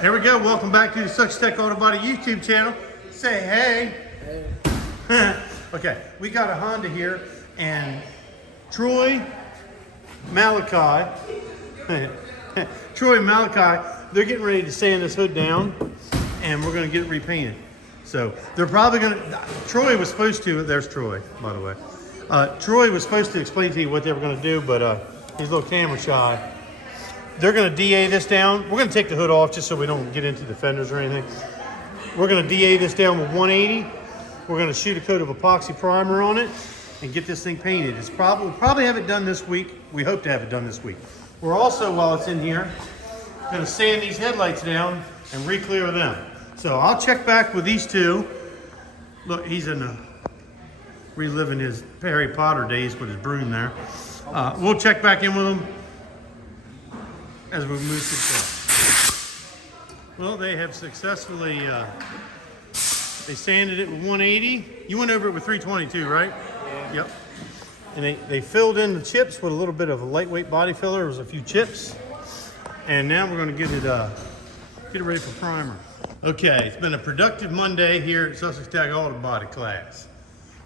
Here we go. Welcome back to the Such Tech Auto Body YouTube channel. Say hey. Hey. Okay, we got a Honda here, and Troy, Malachi, they're getting ready to sand this hood down, and we're going to get it repainted. So they're probably going to. Troy was supposed to. There's Troy, by the way. Troy was supposed to explain to you what they were going to do, but he's a little camera shy. They're going to DA this down. We're going to take the hood off just so we don't get into the fenders or anything. We're going to DA this down with 180. We're going to shoot a coat of epoxy primer on it and get this thing painted. We'll probably have it done this week. We hope to have it done this week. We're also, while it's in here, going to sand these headlights down and re-clear them. So I'll check back with these two. Look, he's reliving his Harry Potter days with his broom there. We'll check back in with them as we move through the Well, they have successfully, they sanded it with 180. You went over it with 322, right? Yeah. Yep. And they filled in the chips with a little bit of a lightweight body filler. There was a few chips. And now we're going to get it ready for primer. Okay, it's been a productive Monday here at Sussex Tech Auto Body class.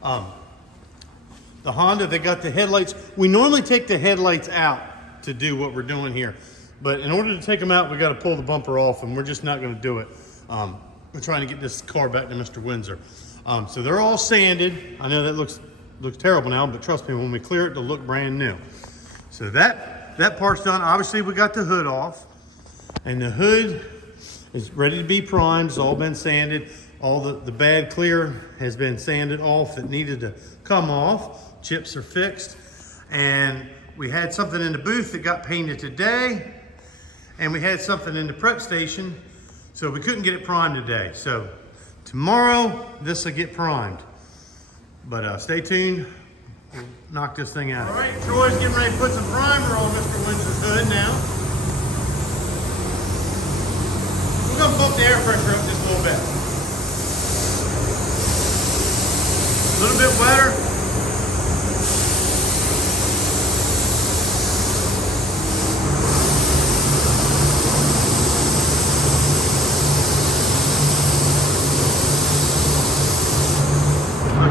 The Honda, they got the headlights. We normally take the headlights out to do what we're doing here. But in order to take them out, we got to pull the bumper off, and we're just not going to do it. We're trying to get this car back to Mr. Windsor. So they're all sanded. I know that looks terrible now, but trust me, when we clear it, they'll look brand new. So that part's done. Obviously, we got the hood off, and the hood is ready to be primed. It's all been sanded. All the bad clear has been sanded off that needed to come off. Chips are fixed, and we had something in the booth that got painted today. And we had something in the prep station, so we couldn't get it primed today. So tomorrow, this will get primed. But stay tuned, we'll knock this thing out. All right, Troy's getting ready to put some primer on Mr. Windsor's hood now. We're gonna bump the air pressure up just a little bit. A little bit wetter.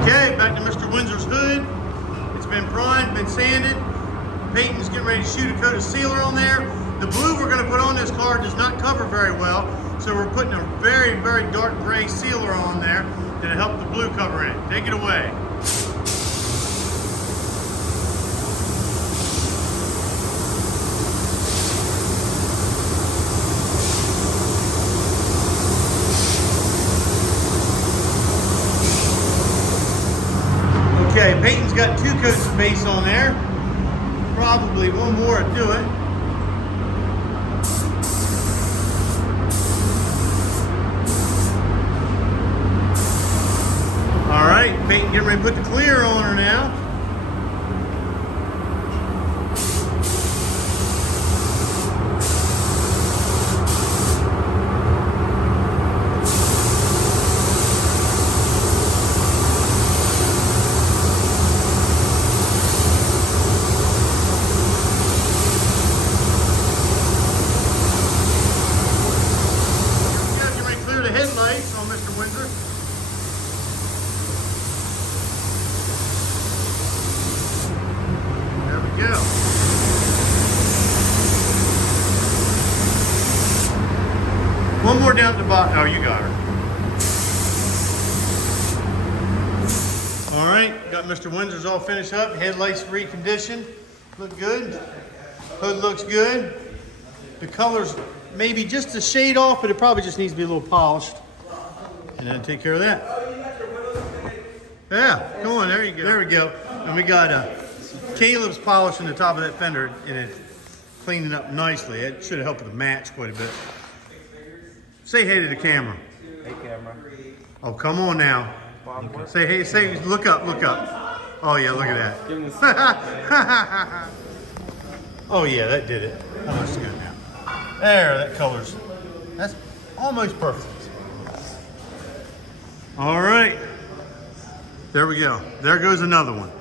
Okay, back to Mr. Windsor's hood. It's been primed, been sanded. Peyton's getting ready to shoot a coat of sealer on there. The blue we're going to put on this car does not cover very well, so we're putting a very, very dark gray sealer on there to help the blue cover in. Take it away. Okay, Peyton's got 2 coats of base on there. Probably one more to do it. All right, Peyton getting ready to put the clear on her now. Headlights on Mr. Windsor. There we go. One more down at the bottom. Oh, you got her. All right, got Mr. Windsor's all finished up. Headlights reconditioned. Look good. Hood looks good. The colors maybe just a shade off, but it probably just needs to be a little polished. And then take care of that. Yeah, come on, there you go. There we go. And we got Caleb's polishing the top of that fender, and it's cleaning up nicely. It should have helped with the match quite a bit. Say hey to the camera. Hey, camera. Oh, come on now. Say hey, look up, look up. Oh yeah, look at that. Oh yeah, that did it. How much to go now? There, that color's, that's almost perfect. All right, there we go. There goes another one.